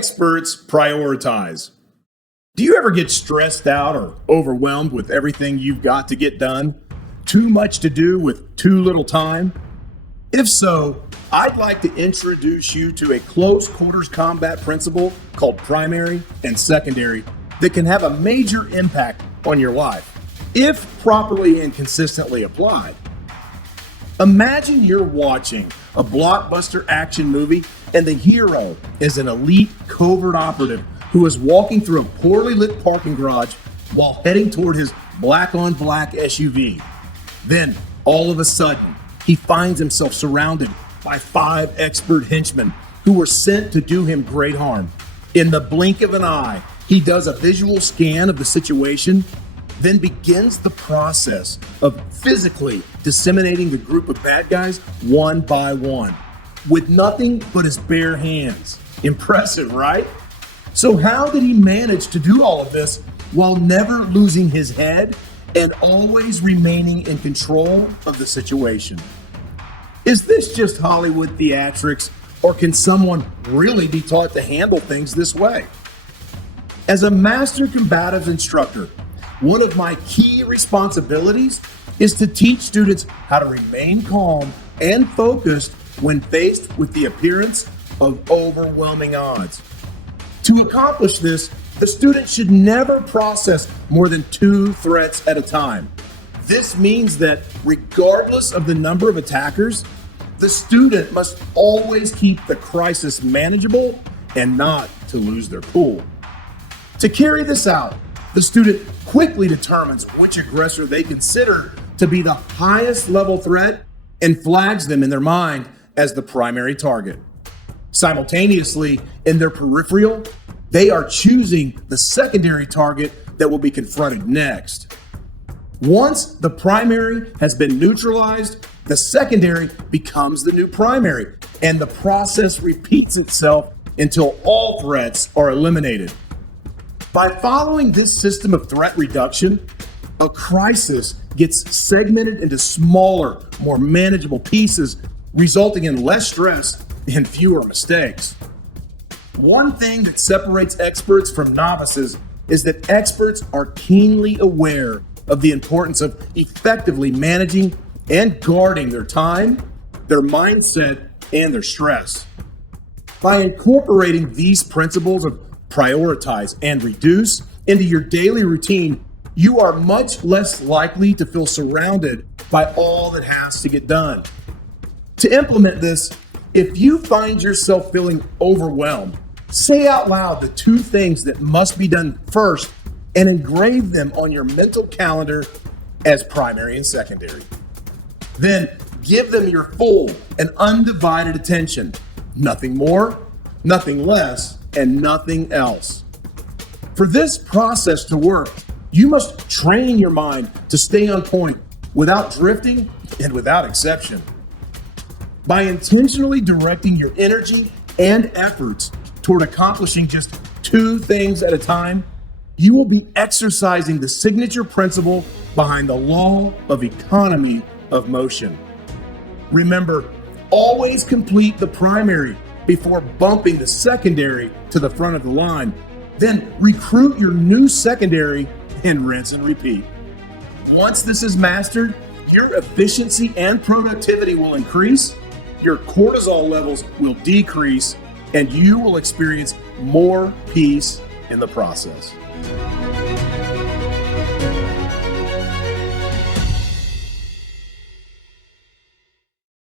Experts prioritize. Do you ever get stressed out or overwhelmed with everything you've got to get done? Too much to do with too little time? If so, I'd like to introduce you to a close quarters combat principle called primary and secondary that can have a major impact on your life if properly and consistently applied. Imagine you're watching a blockbuster action movie and the hero is an elite covert operative who is walking through a poorly lit parking garage while heading toward his black-on-black SUV. Then, all of a sudden, he finds himself surrounded by 5 expert henchmen who were sent to do him great harm. In the blink of an eye, he does a visual scan of the situation, then begins the process of physically disseminating the group of bad guys one by one, with nothing but his bare hands. Impressive, right? So how did he manage to do all of this while never losing his head and always remaining in control of the situation? Is this just Hollywood theatrics, or can someone really be taught to handle things this way? As a master combative instructor, one of my key responsibilities is to teach students how to remain calm and focused when faced with the appearance of overwhelming odds. To accomplish this, the student should never process more than 2 threats at a time. This means that regardless of the number of attackers, the student must always keep the crisis manageable and not to lose their cool. To carry this out, the student quickly determines which aggressor they consider to be the highest level threat and flags them in their mind as the primary target. Simultaneously, in their peripheral, they are choosing the secondary target that will be confronted next. Once the primary has been neutralized, the secondary becomes the new primary, and the process repeats itself until all threats are eliminated. By following this system of threat reduction, a crisis gets segmented into smaller, more manageable pieces, resulting in less stress and fewer mistakes. One thing that separates experts from novices is that experts are keenly aware of the importance of effectively managing and guarding their time, their mindset, and their stress. By incorporating these principles of prioritize and reduce into your daily routine, you are much less likely to feel surrounded by all that has to get done. To implement this, if you find yourself feeling overwhelmed, say out loud the 2 things that must be done first and engrave them on your mental calendar as primary and secondary. Then give them your full and undivided attention. Nothing more, nothing less, and nothing else. For this process to work, you must train your mind to stay on point without drifting and without exception. By intentionally directing your energy and efforts toward accomplishing just 2 things at a time, you will be exercising the signature principle behind the law of economy of motion. Remember, always complete the primary before bumping the secondary to the front of the line. Then recruit your new secondary and rinse and repeat. Once this is mastered, your efficiency and productivity will increase, your cortisol levels will decrease, and you will experience more peace in the process.